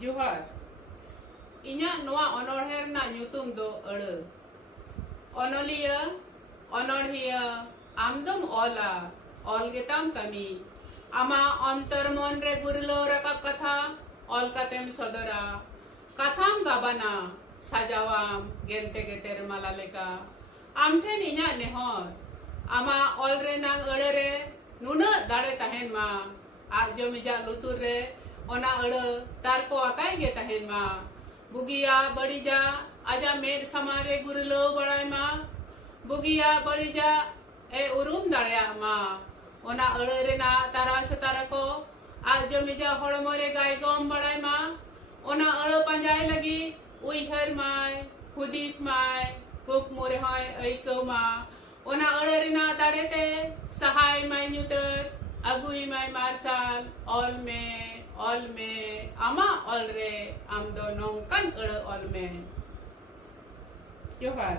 जोहार इन्या नोआ अनोढ़ेर ना ᱧᱩᱛᱩᱢ दो अड़ अनोलिया अनोढ़िया आमदम ओला ओल गेताम कमी आमा अंतर मन रे गुरलो रकाब कथा ओल कातेम सदरा कथाम गाबाना साजावाम गेंते गेतेर माला लेका आमठेन इन्या नेहर आमा ओल रे नांग अड़े रे नुना दाड़े तहेन मा आज जो मिजा लुतुर रे ओना अड़ तार को आकाय गे तहेन मा बुगिया बड़ीजा आजा मेड समारे गुरलो बड़ाय मा बुगिया बड़ीजा ए उरुम दाड़या मा ओना अड़ रे ना तारा सतारा को आज जो मिजा हड़मो रे गाय गम बड़ाय मा ओना अड़ पंजाय लगी उइहर माय हुदिस माय कुक मोरे होय ऐको मा ओना अड़ रे ना दाड़ेते सहाय माय न्यूतर अगुई माय मार्शल ऑल में आमा ऑल रे आम दो नौकन अड़ ऑल में जोहार।